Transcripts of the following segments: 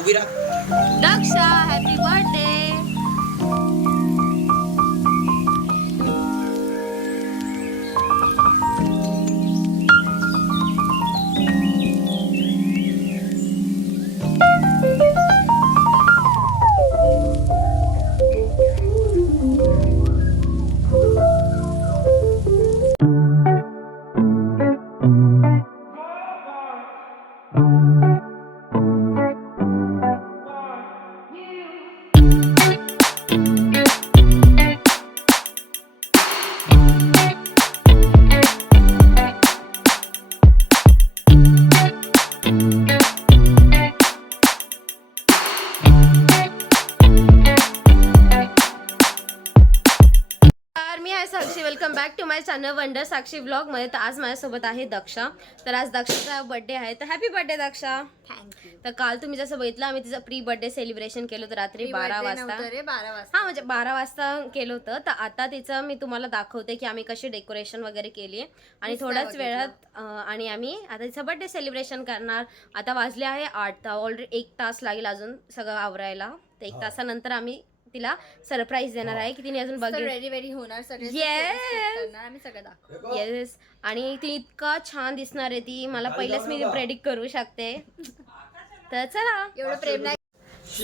उभी राहा. Daksha happy birthday. Sakshi, welcome back to my channel wonder Sakshi vlog मध्ये. तर आज माझ्यासोबत आहे दक्षा. तर आज दक्षाचा बर्थडे आहे, तर हॅपी बर्थडे दक्षा. थँक्यू. तर काल तुम्ही जसं बघितलं आम्ही तिचं प्री बर्थडे सेलिब्रेशन केलं होतं रात्री 12 वाजता. 12 वाजता हा म्हणजे 12 वाजता केलं होतं. तर आता तिचं मी तुम्हाला दाखवते की आम्ही कशी डेकोरेशन वगैरे केली आणि थोड्याच वेळात आणि आम्ही आता तिचं बर्थडे सेलिब्रेशन करणार. आता वाजले आहे 8. तर ऑलरेडी 1 तास लागेल अजून सगळं आवरायला. तर 1 तासानंतर आम्ही तिला सरप्राईज देणार आहे की तिने अजून बघितलं. रेडी होणार सगळे. आम्ही सगळं दाखवू. येस. आणि ती इतका छान दिसणार आहे ती, मला पहिलेच मी प्रेडिक्ट करू शकते. तर चला. एवढं प्रेम नाही.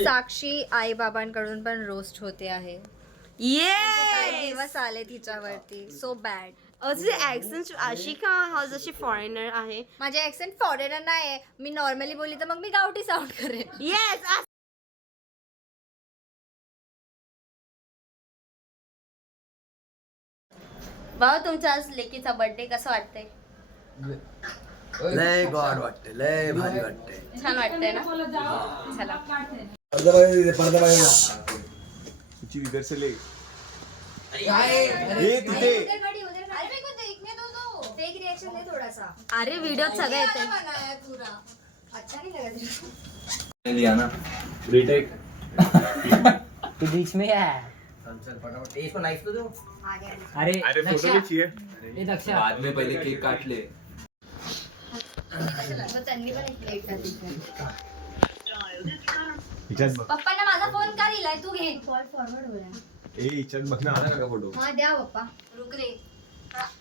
साक्षी आई बाबांकडून पण रोस्ट होते आहे. काही दिवस आले तिच्यावरती. So bad. ऍक्सेंट अशी का हा जशी फॉरेनर आहे. माझे ऍक्सेंट फॉरेनर नाही. मी नॉर्मली बोलली तर मग मी गावठी साऊंड करेन. येस. भाऊ, तुमचा आज लेकीचा बर्थडे कसं वाटतंय? लय गॉड वाटते, लय भारी वाटते. छान वाटतंय ना. चला. अरे व्हिडिओ सगळं येते. तो बीच में है. इसको नाइफ तो दो. अरे फोटो भी चाहिए. ये दक्षा बाद में पहले केक काट ले. त्यांनी पण एक प्लेट हिच्यात पप्पांना माझा फोन का दिलाय तू घे. कॉल फॉरवर्ड होईल. हिच्यात बघ ना आला का फोटो. हा द्या पप्पा. रुक रे.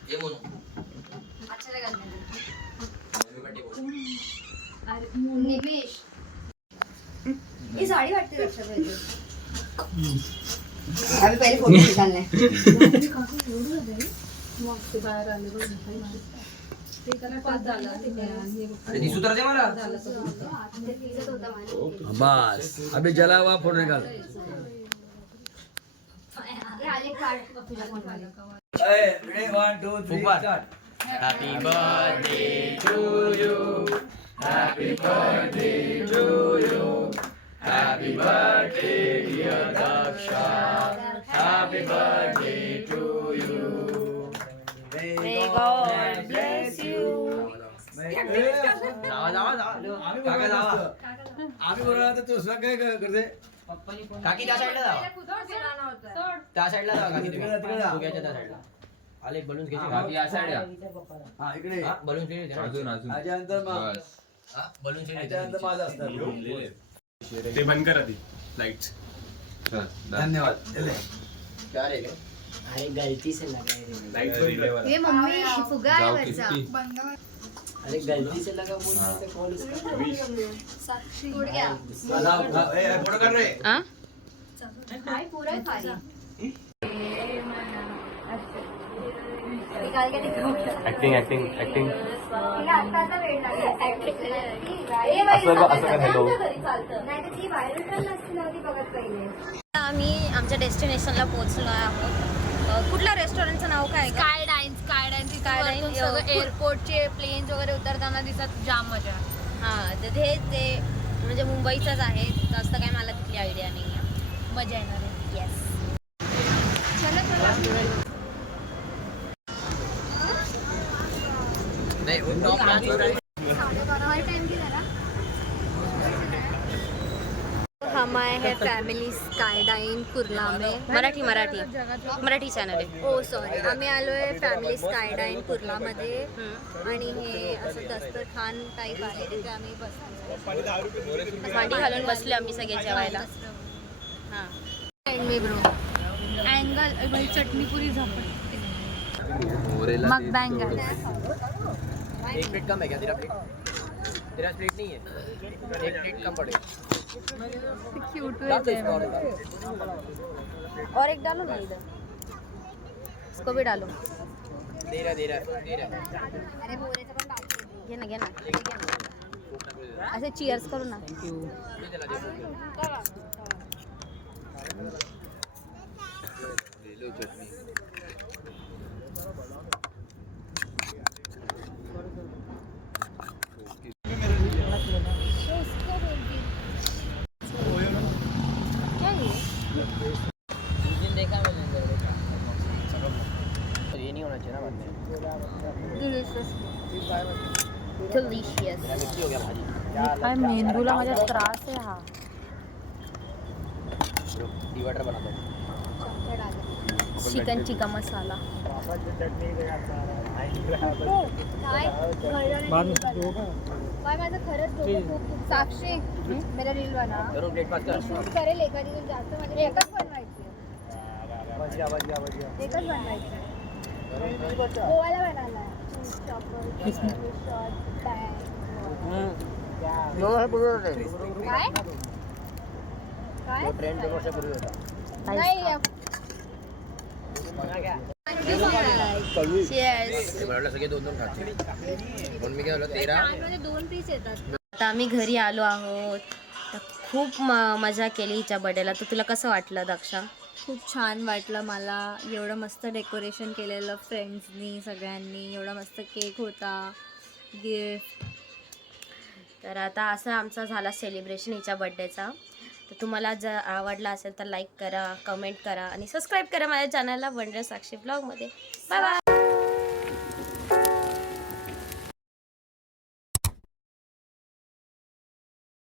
ये म्हणून. अच्छा लगा निमेश. ही साडी वाटते लक्षात पाहिजे. आम्ही पहिले फोटो निकाललाय. दिसू तर दे मला. बस अभी जला हुआ फोटो निकाल. One two three start. Happy birthday to you. Happy birthday to you. Happy birthday dear Daksha. Happy birthday to you. May God bless you. जावा जावा जावा. काका जावा. आम्ही बोलला तर तू स्वतः काय करते. काकी त्या साईडला जावा. त्या साईडला जावा काकी तुम्ही. फुग्याच्या त्या साईडला. आले बलून्स घ्यायचे. काकी या साईडला. हा इकडे. बलून्स घ्यायचे. अजून याच्यानंतर मग बलून्स याच्यानंतर माझं असतं. ते बंद कर आधी लाईट्स. धन्यवाद. क्या रे. अरे गलती से लगा है. लाईट्स बंद. हे मम्मी फुगा आहे वरचा. अरे गलती से लगा बोल रहे थे कॉल उसका. उड गया. फोटो कर रे. आ? काय पूरा है खाली. निकाल के दिखाओ. ऍक्टिंग. आता वेळ लागला. असं का हॅलो. नाही तर ती व्हायरल ट्रेंड असते ना ती बघत पहिले. आम्ही आमच्या डेस्टिनेशनला पोहोचलो आहोत. कुठल्या रेस्टॉरंटचं नाव काय? स्काय डाईन सगळं एअरपोर्टचे प्लेन्स वगैरे उतरताना दिसत जाम मजा. हां, तर ते म्हणजे मुंबईचंच आहे. जास्त काय मला तिथली आयडिया नाही आहे. मजा येणार आहे. येस. हम आए हैं फॅमिली स्कायडाईन कुर्ला में. मराठी चॅनल आहे. ओ सॉरी, आम्ही आलोय फॅमिली स्कायडाईन कुर्लामध्ये आणि हे असं दस्तरखान टाईप आहे तिथे आम्ही बसतो. मांडी घालून बसले आम्ही सगळे जेवायला. मी ब्रो अँगल चटणी पुरी झापड. मग बँगल एक प्लेट कम है क्या तेरा प्लेट? तेरा प्लेट नहीं है, एक प्लेट कम पड़ेगा. क्यूट डाल दो इसमें और एक डालो ना इधर. इसको भी डालो. दे रहा. अरे बोरेचं पण टाकते. घे ना. असे चिअर्स करू ना. ये नहीं होना चाहिए ना बाद में. डिलिशियस. मिक्सी हो गया भाजी. काय मेंदूला माझ्या त्रास आहे हा. डिवाइडर बनाता हूँ. चिकन टिक्का मसाला. काय माझं खरंच डोकं खूप साक्षी मेरा रील बना. दोनों प्लेट पास कर. शूट करेल एखादी जर जास्त म्हणजे एकच बनवायची. एकच बनवायची. गोवाला बनायला काय काय ट्रेंड 2 वर्ष पूर्वी होता. नाही Cheers. ते मला सगळे 2-2 खाते. पण मी काय झालं 13. 2 पीस येतात. आता आम्ही घरी आलो आहोत. तर खूप मजा केली हिच्या बर्थडेला. तर तुला कसं वाटलं दक्षा? खूप छान वाटलं मला. एवढं मस्त डेकोरेशन केलेलं फ्रेंड्सनी सगळ्यांनी. एवढा मस्त केक होता, गिफ्ट. तर आता असं आमचा झाला सेलिब्रेशन हिच्या बर्थडेचा. तर तुम्हाला जर आवडला असेल तर लाईक करा, कमेंट करा आणि सबस्क्राईब करा माझ्या चॅनलला वंडर साक्षी ब्लॉगमध्ये. Bye bye.